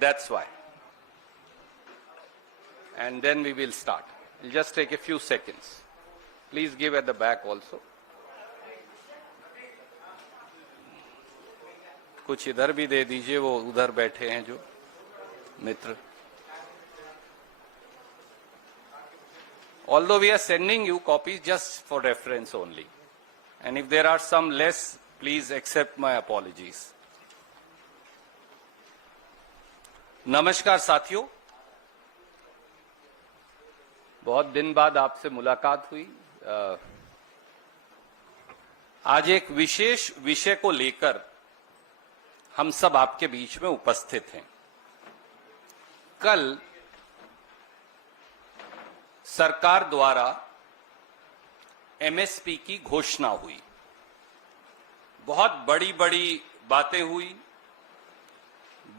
that's why. And then we will start. It'll just take a few seconds. Please give at the back also. कुछ इधर भी दे दीजिए, वो उधर बैठे हैं जो मित्र. Although we are sending you copies just for reference only. And if there are some less, please accept my apologies. नमस्कार साथियों, बहुत दिन बाद आपसे मुलाकात हुई. आज एक विशेष विषय को लेकर हम सब आपके बीच में उपस्थित हैं. कल सरकार द्वारा एमएसपी की घोषणा हुई. बहुत बड़ी बड़ी बातें हुई,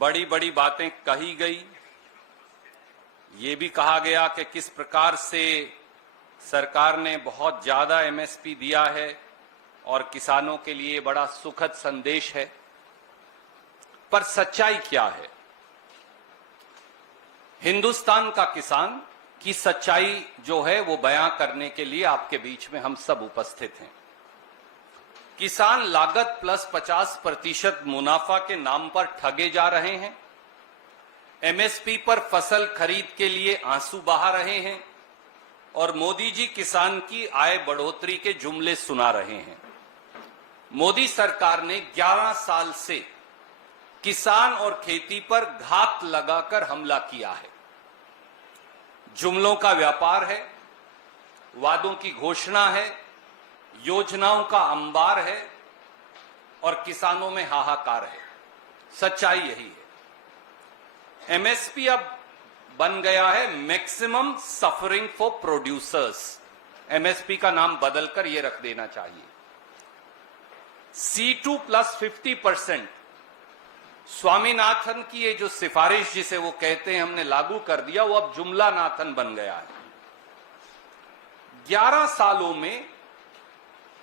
बड़ी बड़ी बातें कही गई. ये भी कहा गया कि किस प्रकार से सरकार ने बहुत ज्यादा एमएसपी दिया है और किसानों के लिए बड़ा सुखद संदेश है. पर सच्चाई क्या है? हिंदुस्तान का किसान की सच्चाई जो है वो बयां करने के लिए आपके बीच में हम सब उपस्थित हैं. किसान लागत प्लस 50% मुनाफा के नाम पर ठगे जा रहे हैं. एमएसपी पर फसल खरीद के लिए आंसू बहा रहे हैं और मोदी जी किसान की आय बढ़ोतरी के जुमले सुना रहे हैं. मोदी सरकार ने 11 साल से किसान और खेती पर घात लगाकर हमला किया है. जुमलों का व्यापार है, वादों की घोषणा है, योजनाओं का अंबार है और किसानों में हाहाकार है. सच्चाई यही है. एमएसपी अब बन गया है maximum suffering for producers. MSP का नाम बदलकर यह रख देना चाहिए. C2 प्लस 50% स्वामीनाथन की ये जो सिफारिश जिसे वो कहते हैं हमने लागू कर दिया, वो अब जुमला नाथन बन गया है. 11 सालों में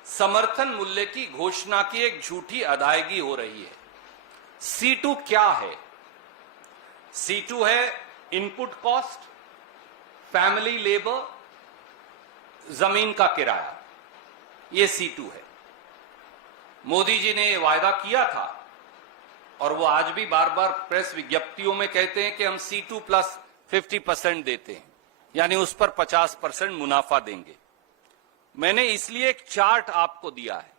समर्थन मूल्य की घोषणा की एक झूठी अदायगी हो रही है. C2 क्या है? C2 है इनपुट कॉस्ट, फैमिली लेबर, जमीन का किराया. ये C2 है. मोदी जी ने वायदा किया था और वो आज भी बार बार प्रेस विज्ञप्तियों में कहते हैं कि हम C2 प्लस 50% देते हैं, यानी उस पर 50% मुनाफा देंगे. मैंने इसलिए एक चार्ट आपको दिया है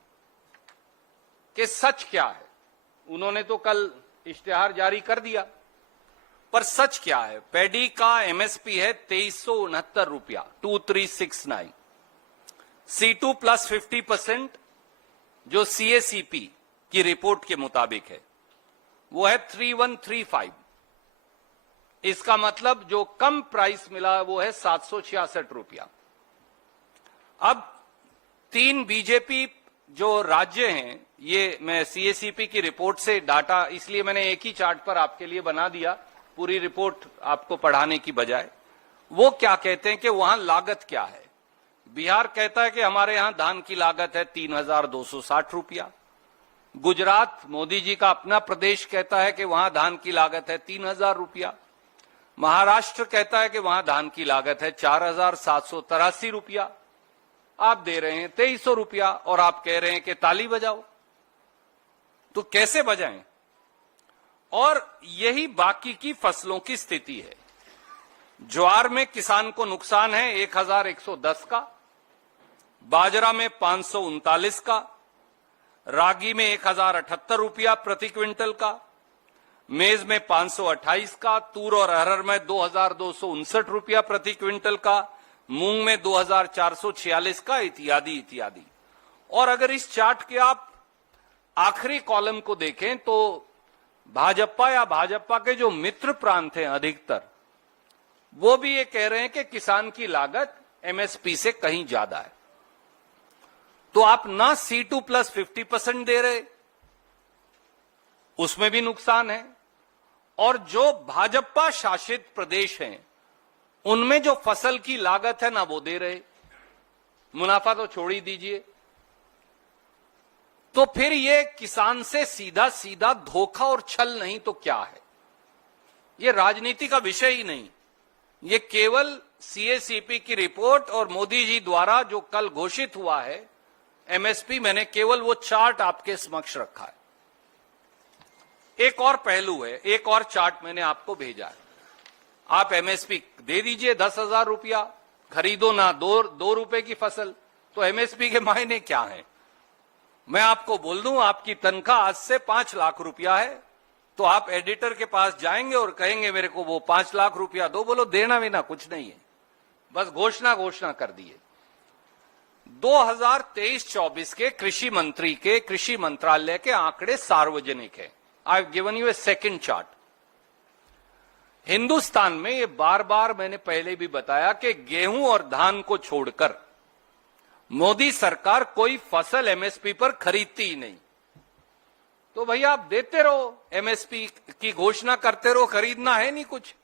कि सच क्या है. उन्होंने तो कल इश्तिहार जारी कर दिया, पर सच क्या है? पैडी का एमएसपी है 2369 रुपया, 2369. C2 प्लस 50% जो CACP की रिपोर्ट के मुताबिक है वो है 3135. इसका मतलब जो कम प्राइस मिला वो है 766 रुपया. अब 3 बीजेपी जो राज्य हैं, ये मैं CACP की रिपोर्ट से डाटा, इसलिए मैंने एक ही चार्ट पर आपके लिए बना दिया, पूरी रिपोर्ट आपको पढ़ाने की बजाय. वो क्या कहते हैं कि वहां लागत क्या है. बिहार कहता है कि हमारे यहां धान की लागत है 3260 रुपया. गुजरात, मोदी जी का अपना प्रदेश, कहता है कि वहां धान की लागत है 3000 रुपया. महाराष्ट्र कहता है कि वहां धान की लागत है 4783 रुपया. आप दे रहे हैं 2300 रुपया और आप कह रहे हैं कि ताली बजाओ. तो कैसे बजाएं? और यही बाकी की फसलों की स्थिति है. ज्वार में किसान को नुकसान है 1110 का, बाजरा में 539 का, रागी में 1078 रुपया प्रति क्विंटल का, मेज में 528 का, तूर और अरहर में 2259 रुपया प्रति क्विंटल का, मूंग में 2446 का, इत्यादि इत्यादि. और अगर इस चार्ट के आप आखिरी कॉलम को देखें तो भाजपा या भाजपा के जो मित्र प्रांत हैं अधिकतर, वो भी ये कह रहे हैं कि किसान की लागत एमएसपी से कहीं ज्यादा है. तो आप ना C2 प्लस 50% दे रहे, उसमें भी नुकसान है, और जो भाजपा शासित प्रदेश हैं उनमें जो फसल की लागत है ना वो दे रहे. मुनाफा तो छोड़ ही दीजिए. तो फिर ये किसान से सीधा सीधा धोखा और छल नहीं तो क्या है? ये राजनीति का विषय ही नहीं, ये केवल सीएसीपी की रिपोर्ट और मोदी जी द्वारा जो कल घोषित हुआ है एमएसपी, मैंने केवल वो चार्ट आपके समक्ष रखा है। एक और पहलू है, एक और चार्ट मैंने आपको भेजा है। आप एमएसपी दे दीजिए 10,000 रुपया, खरीदो ना 2 रुपए की फसल, तो एमएसपी के मायने क्या है? मैं आपको बोल दूं, आपकी तनख्वाह आज से 5 लाख रुपया है, तो आप एडिटर के पास जाएंगे और कहेंगे मेरे को वो 5 लाख रुपया दो, बोलो देना बिना कुछ नहीं है, बस घोषणा कर दिए। 2023-24 के कृषि मंत्री के, कृषि मंत्रालय के आंकड़े सार्वजनिक है। आई have given U A second chart. Hindustan में ये बार बार मैंने पहले भी बताया कि गेहूं और धान को छोड़कर मोदी सरकार कोई फसल एमएसपी पर खरीदती ही नहीं। तो भैया आप देते रहो, एमएसपी की घोषणा करते रहो, खरीदना है नहीं कुछ,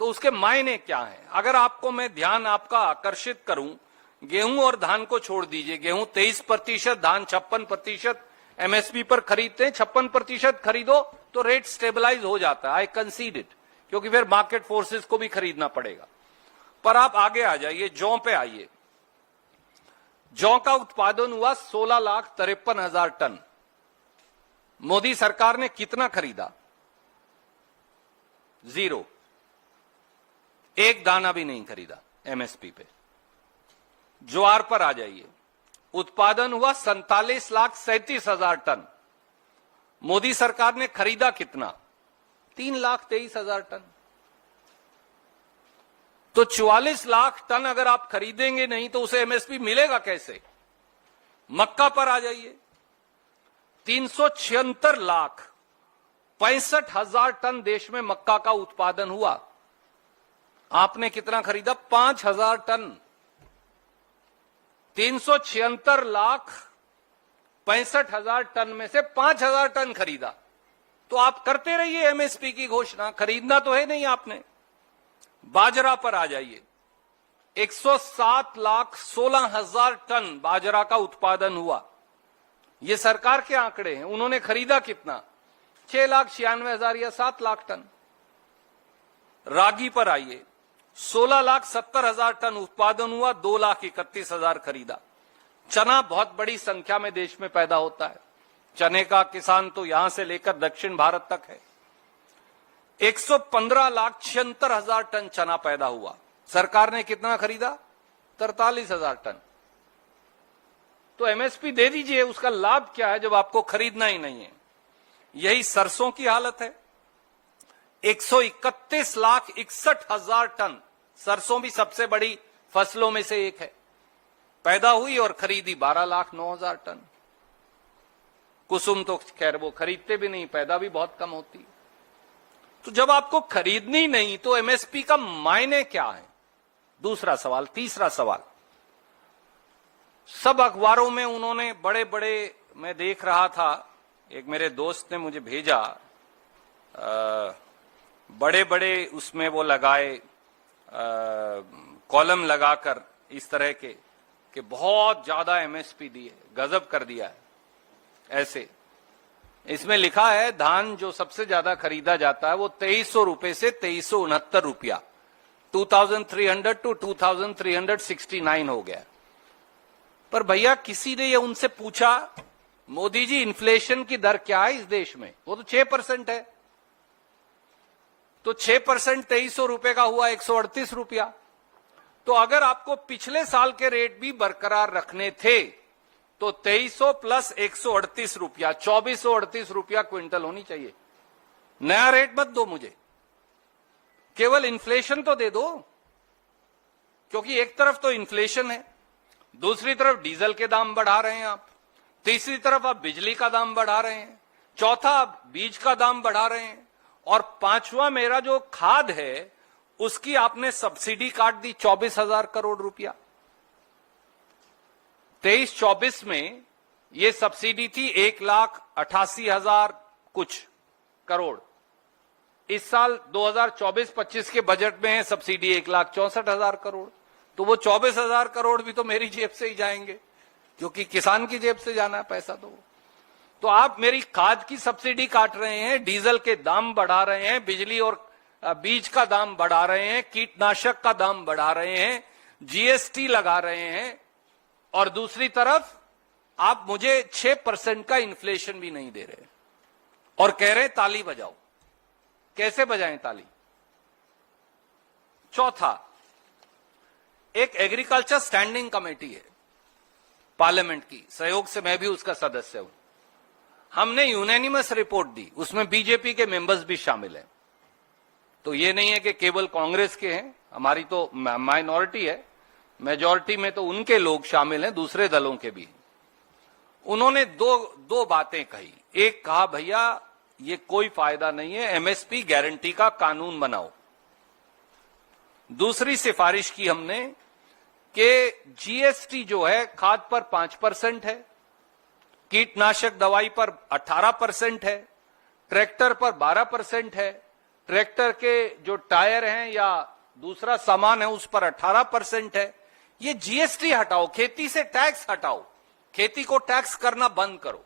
तो उसके मायने क्या है? अगर आपको मैं ध्यान आपका आकर्षित करूं, गेहूं और धान को छोड़ दीजिए, गेहूं 23%, धान 56% एमएसपी पर खरीदते हैं, 56% खरीदो तो रेट स्टेबलाइज हो जाता है। आई कंसीड इट, क्योंकि फिर मार्केट फोर्सेस को भी खरीदना पड़ेगा। पर आप आगे आ जाइए, जौ पे आइए। जौ का उत्पादन हुआ 16,53,000 टन। मोदी सरकार ने कितना खरीदा? 0, एक दाना भी नहीं खरीदा एमएसपी पे। ज्वार पर आ जाइए, उत्पादन हुआ 47,37,000 टन। मोदी सरकार ने खरीदा कितना? 3,23,000 टन। तो 44 लाख टन अगर आप खरीदेंगे नहीं तो उसे एमएसपी मिलेगा कैसे? मक्का पर आ जाइए, 376,65,000 टन देश में मक्का का उत्पादन हुआ। आपने कितना खरीदा? 5,000 टन। 376,65,000 टन में से 5,000 टन खरीदा। तो आप करते रहिए एमएसपी की घोषणा, खरीदना तो है नहीं आपने। बाजरा पर आ जाइए, 107,16,000 टन बाजरा का उत्पादन हुआ। ये सरकार के आंकड़े हैं। उन्होंने खरीदा कितना? 6,96,000 या 7 लाख टन। रागी पर आइए, 16,70,000 टन उत्पादन हुआ, 2,31,000 खरीदा। चना बहुत बड़ी संख्या में देश में पैदा होता है, चने का किसान तो यहां से लेकर दक्षिण भारत तक है। 115,76,000 टन चना पैदा हुआ। सरकार ने कितना खरीदा? 43,000 टन। तो एमएसपी दे दीजिए, उसका लाभ क्या है जब आपको खरीदना ही नहीं है? यही सरसों की हालत है। 131,61,000 टन, सरसों भी सबसे बड़ी फसलों में से एक है, पैदा हुई और खरीदी 12,09,000 टन। कुसुम तो खैर वो खरीदते भी नहीं, पैदा भी बहुत कम होती है। तो जब आपको खरीदनी नहीं तो एमएसपी का मायने क्या है? दूसरा सवाल। तीसरा सवाल, सब अखबारों में उन्होंने बड़े बड़े, मैं देख रहा था, एक मेरे दोस्त ने मुझे भेजा, बड़े बड़े उसमें वो लगाए, कॉलम लगाकर इस तरह के कि बहुत ज्यादा एमएसपी दी है, गजब कर दिया है। ऐसे इसमें लिखा है धान जो सबसे ज्यादा खरीदा जाता है वो 2300 रुपए से 2369 रुपया, 2300 टू 2369 हो गया। पर भैया किसी ने ये उनसे पूछा, मोदी जी इन्फ्लेशन की दर क्या है इस देश में? वो तो 6% है। तो 6% 2300 रुपए का हुआ 138 रुपया। तो अगर आपको पिछले साल के रेट भी बरकरार रखने थे तो 2300 प्लस 138 रुपया, 2438 रुपया क्विंटल होनी चाहिए। नया रेट मत दो मुझे, केवल इन्फ्लेशन तो दे दो, क्योंकि एक तरफ तो इन्फ्लेशन है, दूसरी तरफ डीजल के दाम बढ़ा रहे हैं आप, तीसरी तरफ आप बिजली का दाम बढ़ा रहे हैं, चौथा आप बीज का दाम बढ़ा रहे हैं, और पांचवा मेरा जो खाद है उसकी आपने सब्सिडी काट दी 24,000 करोड़ रुपया। 23-24 में ये सब्सिडी थी 1,88,000 कुछ करोड़। इस साल 2024-25 के बजट में है सब्सिडी 1,64,000 करोड़। तो वो 24,000 करोड़ भी तो मेरी जेब से ही जाएंगे, क्योंकि किसान की जेब से जाना है पैसा। तो आप मेरी खाद की सब्सिडी काट रहे हैं, डीजल के दाम बढ़ा रहे हैं, बिजली और बीज का दाम बढ़ा रहे हैं, कीटनाशक का दाम बढ़ा रहे हैं, जीएसटी लगा रहे हैं, और दूसरी तरफ आप मुझे 6% का इन्फ्लेशन भी नहीं दे रहे और कह रहे ताली बजाओ। कैसे बजाएं ताली? चौथा, एक एग्रीकल्चर स्टैंडिंग कमेटी है पार्लियामेंट की, सहयोग से मैं भी उसका सदस्य हूं। हमने यूनानिमस रिपोर्ट दी, उसमें बीजेपी के मेंबर्स भी शामिल हैं। तो ये नहीं है कि केवल कांग्रेस के हैं, हमारी तो माइनॉरिटी है, मेजॉरिटी में तो उनके लोग शामिल हैं, दूसरे दलों के भी। उन्होंने दो बातें कही। एक कहा भैया ये कोई फायदा नहीं है, एमएसपी गारंटी का कानून बनाओ। दूसरी सिफारिश की हमने कि जीएसटी जो है खाद पर 5% है, कीटनाशक दवाई पर 18% है, ट्रैक्टर पर 12% है, ट्रैक्टर के जो टायर हैं या दूसरा सामान है उस पर 18% है। ये जीएसटी हटाओ, खेती से टैक्स हटाओ, खेती को टैक्स करना बंद करो।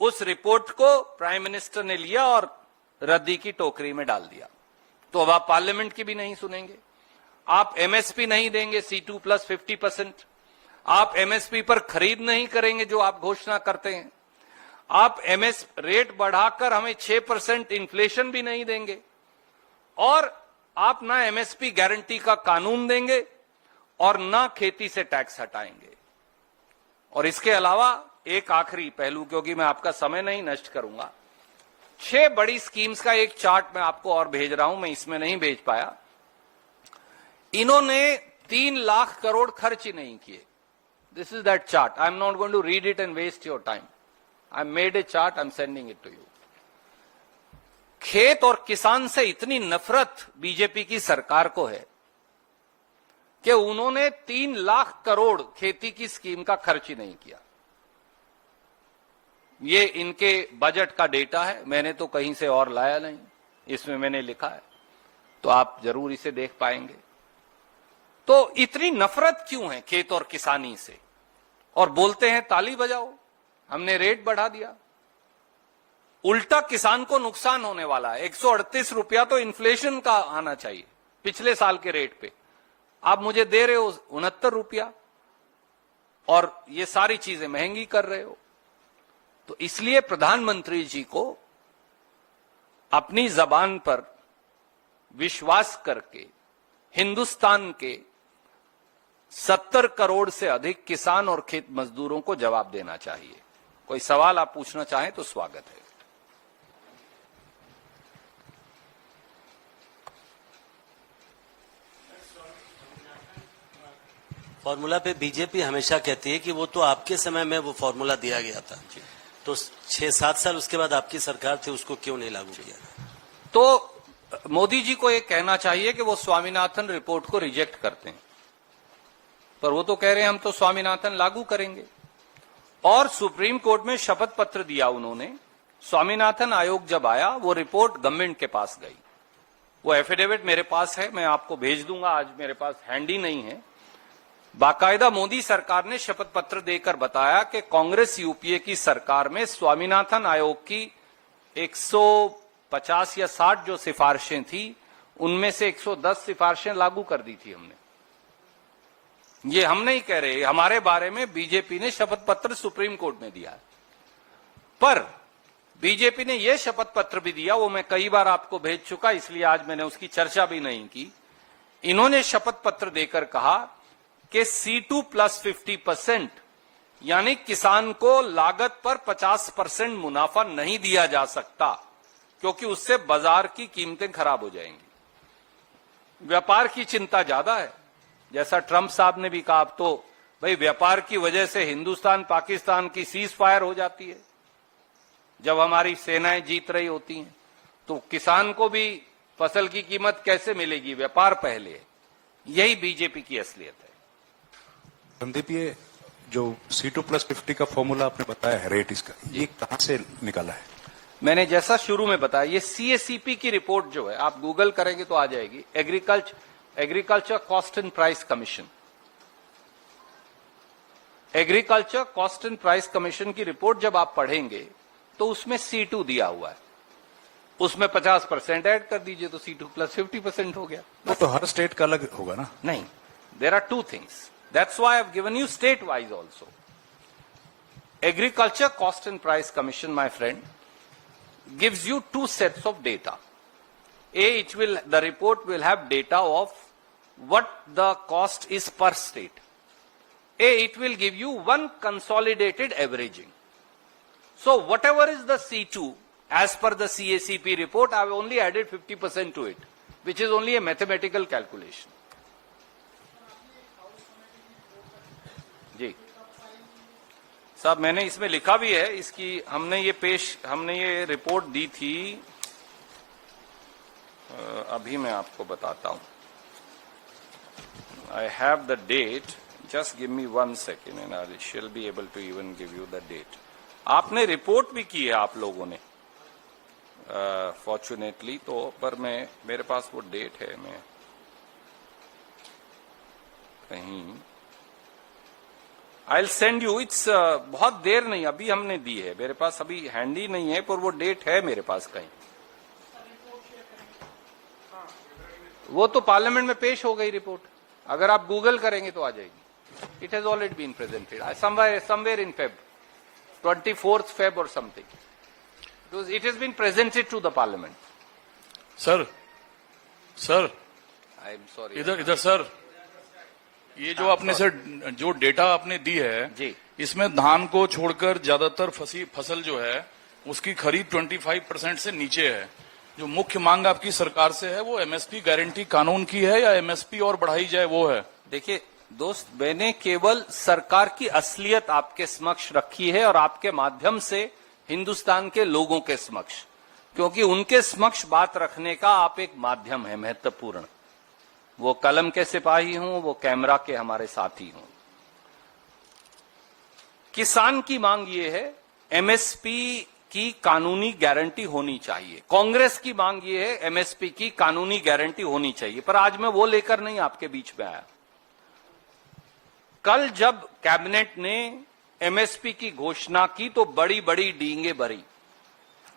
उस रिपोर्ट को प्राइम मिनिस्टर ने लिया और रद्दी की टोकरी में डाल दिया। तो अब आप पार्लियामेंट की भी नहीं सुनेंगे। आप एमएसपी नहीं देंगे C2 प्लस 50%। आप एमएसपी पर खरीद नहीं करेंगे जो आप घोषणा करते हैं। आप एमएस रेट बढ़ाकर हमें 6% इन्फ्लेशन भी नहीं देंगे, और आप ना एमएसपी गारंटी का कानून देंगे और ना खेती से टैक्स हटाएंगे। और इसके अलावा एक आखिरी पहलू, क्योंकि मैं आपका समय नहीं नष्ट करूंगा, 6 बड़ी स्कीम्स का एक चार्ट मैं आपको और भेज रहा हूं, मैं इसमें नहीं भेज पाया। इन्होंने 3 लाख करोड़ खर्च ही नहीं किए। This is that chart. I am not going to read it and waste your time. I made a chart, I am sending it to you. खेत और किसान से इतनी नफरत बीजेपी की सरकार को है कि उन्होंने 3 लाख करोड़ खेती की स्कीम का खर्च ही नहीं किया। ये इनके बजट का डेटा है, मैंने तो कहीं से और लाया नहीं, इसमें मैंने लिखा है, तो आप जरूर इसे देख पाएंगे। तो इतनी नफरत क्यों है खेत और किसानी से? और बोलते हैं ताली बजाओ, हमने रेट बढ़ा दिया। उल्टा किसान को नुकसान होने वाला है। 138 रुपया तो इन्फ्लेशन का आना चाहिए पिछले साल के रेट पे, आप मुझे दे रहे हो 69 रुपया, और ये सारी चीजें महंगी कर रहे हो। तो इसलिए प्रधानमंत्री जी को अपनी जबान पर विश्वास करके हिंदुस्तान के 70 करोड़ से अधिक किसान और खेत मजदूरों को जवाब देना चाहिए। कोई सवाल आप पूछना चाहें तो स्वागत है। फॉर्मूला पे बीजेपी हमेशा कहती है कि वो तो आपके समय में वो फॉर्मूला दिया गया था, तो 6-7 साल उसके बाद आपकी सरकार थी, उसको क्यों नहीं लागू किया? तो मोदी जी को ये कहना चाहिए कि वो स्वामीनाथन रिपोर्ट को रिजेक्ट करते हैं, पर वो तो कह रहे हैं हम तो स्वामीनाथन लागू करेंगे। और सुप्रीम कोर्ट में शपथ पत्र दिया उन्होंने। स्वामीनाथन आयोग जब आया, वो रिपोर्ट गवर्नमेंट के पास गई। वो एफिडेविट मेरे पास है, मैं आपको भेज दूंगा, आज मेरे पास हैंडी नहीं है। बाकायदा मोदी सरकार ने शपथ पत्र देकर बताया कि कांग्रेस यूपीए की सरकार में स्वामीनाथन आयोग की 150 या 60 जो सिफारिशें थी, उनमें से 110 सिफारिशें लागू कर दी थी हमने। ये हम नहीं कह रहे, हमारे बारे में बीजेपी ने शपथ पत्र सुप्रीम कोर्ट में दिया। पर बीजेपी ने यह शपथ पत्र भी दिया, वो मैं कई बार आपको भेज चुका, इसलिए आज मैंने उसकी चर्चा भी नहीं की। इन्होंने शपथ पत्र देकर कहा कि C2 प्लस 50%, यानी किसान को लागत पर 50% मुनाफा नहीं दिया जा सकता, क्योंकि उससे बाजार की कीमतें खराब हो जाएंगी। व्यापार की चिंता ज्यादा है, जैसा ट्रंप साहब ने भी कहा। अब तो भाई व्यापार की वजह से हिंदुस्तान पाकिस्तान की सीज फायर हो जाती है, जब हमारी सेनाएं जीत रही होती हैं, तो किसान को भी फसल की कीमत कैसे मिलेगी? व्यापार पहले है। यही बीजेपी की असलियत है। संदीप, ये जो C2 प्लस 50 का फॉर्मूला आपने बताया है, रेट इसका, ये कहां से निकाला है? मैंने जैसा शुरू में बताया, ये CACP की रिपोर्ट जो है, आप गूगल करेंगे तो आ जाएगी, agriculture cost and price commission. Agriculture cost and price commission की रिपोर्ट जब आप पढ़ेंगे तो उसमें C2 दिया हुआ है। उसमें 50% ऐड कर दीजिए तो C2 प्लस 50% हो गया। वो तो हर स्टेट का अलग होगा ना। नहीं, there are two things, that's why I have given you state wise also. Agriculture cost and price commission, my friend, gives you two sets of data. The report will have data of what the cost is per state. It will give you one consolidated averaging. So whatever is the C2, as per the CACP report, I have only added 50% to it, which is only a mathematical calculation. जी साहब, मैंने इसमें लिखा भी है, इसकी हमने ये report दी थी, अभी मैं आपको बताता हूं। I have the date, just give me 1 second and I shall be able to even give you the date. आपने रिपोर्ट भी की है आप लोगों ने, फॉर्चुनेटली, तो पर मेरे पास वो डेट है, मैं कहीं I'll send you, it's बहुत देर नहीं, अभी हमने दी है, मेरे पास अभी हैंडी नहीं है, पर वो डेट है मेरे पास कहीं। वो तो पार्लियामेंट में पेश हो गई रिपोर्ट, अगर आप गूगल करेंगे तो आ जाएगी। It has already been presented somewhere in Feb, 24th Feb or something. It has been presented to the parliament. Sir I am sorry. इधर सर, ये जो आपने सर जो डेटा आपने दी है जी, इसमें धान को छोड़कर ज्यादातर फसल जो है उसकी खरीद 25% से नीचे है। जो मुख्य मांग आपकी सरकार से है वो एमएसपी गारंटी कानून की है या एमएसपी और बढ़ाई जाए वो है? देखिए दोस्त, मैंने केवल सरकार की असलियत आपके समक्ष रखी है और आपके माध्यम से हिंदुस्तान के लोगों के समक्ष, क्योंकि उनके समक्ष बात रखने का आप एक माध्यम है महत्वपूर्ण। वो कलम के सिपाही हों, वो कैमरा के हमारे साथी हों। किसान की मांग ये है, एमएसपी की कानूनी गारंटी होनी चाहिए। कांग्रेस की मांग ये है, एमएसपी की कानूनी गारंटी होनी चाहिए। पर आज मैं वो लेकर नहीं आपके बीच में आया। कल जब कैबिनेट ने एमएसपी की घोषणा की तो बड़ी बड़ी डींगे भरी,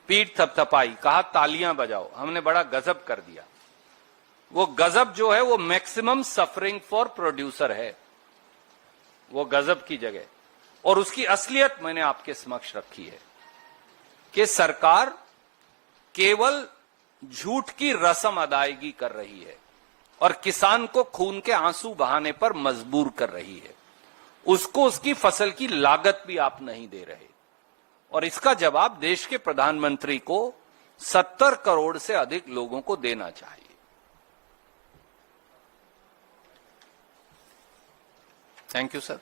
पीठ थपथपाई, कहा तालियां बजाओ, हमने बड़ा गजब कर दिया। वो गजब जो है वो मैक्सिमम सफरिंग फॉर प्रोड्यूसर है, वो गजब की जगह। और उसकी असलियत मैंने आपके समक्ष रखी है कि सरकार केवल झूठ की रस्म अदायगी कर रही है और किसान को खून के आंसू बहाने पर मजबूर कर रही है। उसको उसकी फसल की लागत भी आप नहीं दे रहे, और इसका जवाब देश के प्रधानमंत्री को 70 करोड़ से अधिक लोगों को देना चाहिए। Thank you sir.